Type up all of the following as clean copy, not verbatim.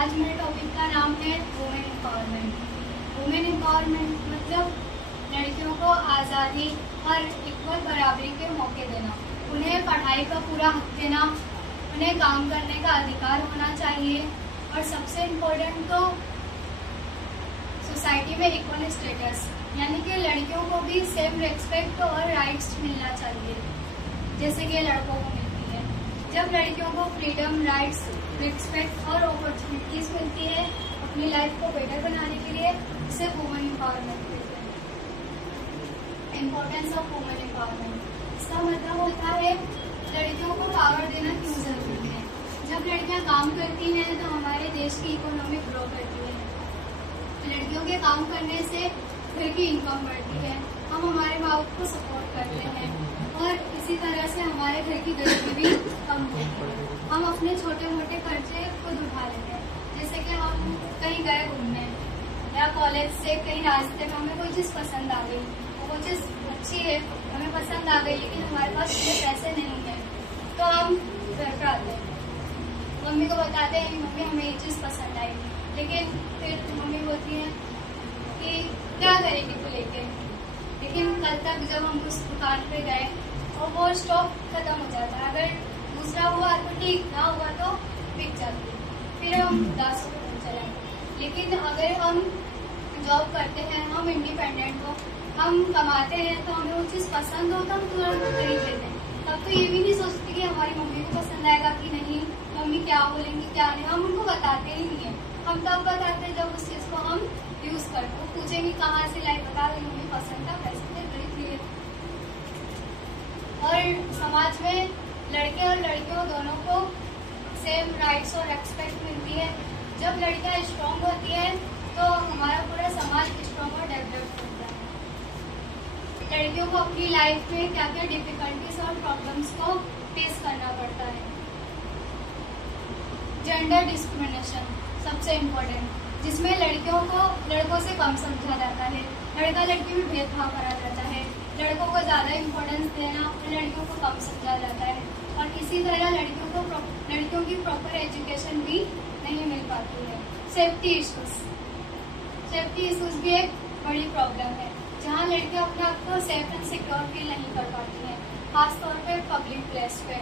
आज मेरे टॉपिक का नाम है वुमेन एम्पावरमेंट। वुमेन एम्पावरमेंट मतलब लड़कियों को आज़ादी और इक्वल बराबरी के मौके देना, उन्हें पढ़ाई का पूरा हक देना, उन्हें काम करने का अधिकार होना चाहिए और सबसे इम्पोर्टेंट तो सोसाइटी में इक्वल स्टेटस, यानी कि लड़कियों को भी सेम रिस्पेक्ट और राइट्स मिलना चाहिए जैसे कि लड़कों को मिलती है। जब लड़कियों को फ्रीडम, राइट्स, रिस्पेक्ट और अपॉर्चुनिटीज मिलती है अपनी लाइफ को बेटर बनाने के लिए, इसे वुमेन एम्पावरमेंट कहते हैं। इम्पोर्टेंस ऑफ वुमेन एम्पावरमेंट, इसका मतलब होता है लड़कियों को पावर देना क्यों जरूरी है। जब लड़कियां काम करती हैं तो हमारे देश की इकोनॉमी ग्रो करती है। लड़कियों के काम करने से घर की इनकम बढ़ती है, हम हमारे माँ बाप को सपोर्ट करते हैं और इसी तरह से हमारे घर की गरीबी भी कम होती है। हम अपने छोटे मोटे खर्चे खुद उठा लेते हैं, जैसे कि हम कहीं गए घूमने या कॉलेज से कहीं रास्ते में हमें कोई चीज़ पसंद आ गई, वो चीज़ अच्छी है, हमें पसंद आ गई, लेकिन हमारे पास इतने पैसे नहीं है तो हम घर पर आते हैं, मम्मी को बताते हैं मम्मी हमें ये चीज़ पसंद आई, लेकिन फिर मम्मी बोलती है कि क्या करेगी तो लेके। लेकिन कल तक जब हम उस दुकान पे गए और वो स्टॉक खत्म हो जाता है, अगर दूसरा हुआ तो ठीक, ना हुआ तो बिक जाती है, फिर हम 10 रुपये चलाएंगे। लेकिन अगर हम जॉब करते हैं, हम इंडिपेंडेंट हो, हम कमाते हैं, तो हमें वो चीज़ पसंद हो तो हम तुरंत खरीद लेते हैं। तब तो ये भी नहीं सोचते कि हमारी मम्मी को पसंद आएगा कि नहीं, मम्मी क्या बोलेंगी क्या नहीं, हम उनको बताते ही नहीं है। हम तब बताते हैं जब उस चीज़ को हम यूज करते, वो पूछेंगे कहाँ से लाई, बता दें मम्मी पसंद था, पैसे थे, खरीद लिए। और समाज में लड़के और लड़कियों दोनों को सेम राइट्स और रेस्पेक्ट मिलती है। जब लड़कियां स्ट्रांग होती है तो हमारा पूरा समाज स्ट्रांग और डेवलप होता है। लड़कियों को अपनी लाइफ में क्या क्या डिफिकल्टीज और प्रॉब्लम्स को फेस करना पड़ता है। जेंडर डिस्क्रिमिनेशन सबसे इम्पोर्टेंट, जिसमें लड़कियों को लड़कों से कम समझा जाता है, लड़का लड़की में भेदभाव करा जाता है, लड़कों को ज़्यादा इम्पोर्टेंस देना और लड़कियों को कम समझा जाता है। और इसी तरह लड़कियों की प्रॉपर एजुकेशन भी नहीं मिल पाती है। सेफ्टी इश्यूज भी एक बड़ी प्रॉब्लम है, जहाँ लड़कियां अपने आप को सेफ एंड सिक्योर फील नहीं कर पाती हैं, खासतौर पे पब्लिक प्लेस पे।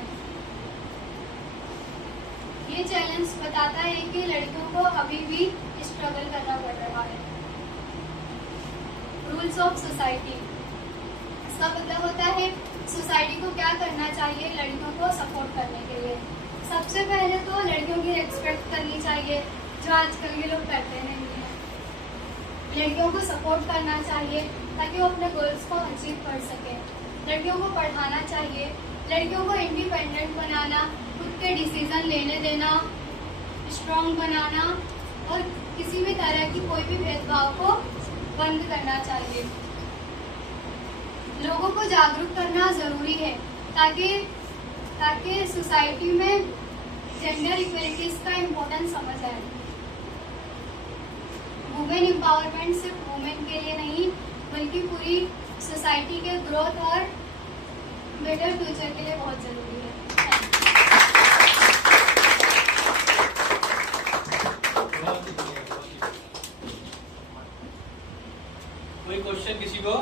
ये चैलेंज बताता है कि लड़कियों को अभी भी स्ट्रगल करना पड़ रहा है। रूल्स ऑफ सोसाइटी, इसका मतलब होता है सोसाइटी को क्या करना चाहिए लड़कियों को सपोर्ट करने के लिए। सबसे पहले तो लड़कियों की रिस्पेक्ट करनी चाहिए, जो आजकल के लोग करते नहीं हैं। लड़कियों को सपोर्ट करना चाहिए ताकि वो अपने गोल्स को अचीव कर सके। लड़कियों को पढ़ाना चाहिए, लड़कियों को इंडिपेंडेंट बनाना, खुद के डिसीजन लेने देना, स्ट्रांग बनाना और किसी भी तरह की कोई भी भेदभाव को बंद करना चाहिए। लोगों को जागरूक करना जरूरी है ताकि सोसाइटी में जेंडर इक्वलिटीज का इम्पोर्टेंस समझ आए। वुमेन एम्पावरमेंट सिर्फ वुमेन के लिए नहीं बल्कि पूरी सोसाइटी के ग्रोथ और बेटर फ्यूचर के लिए बहुत जरूरी है। कोई क्वेश्चन किसी को?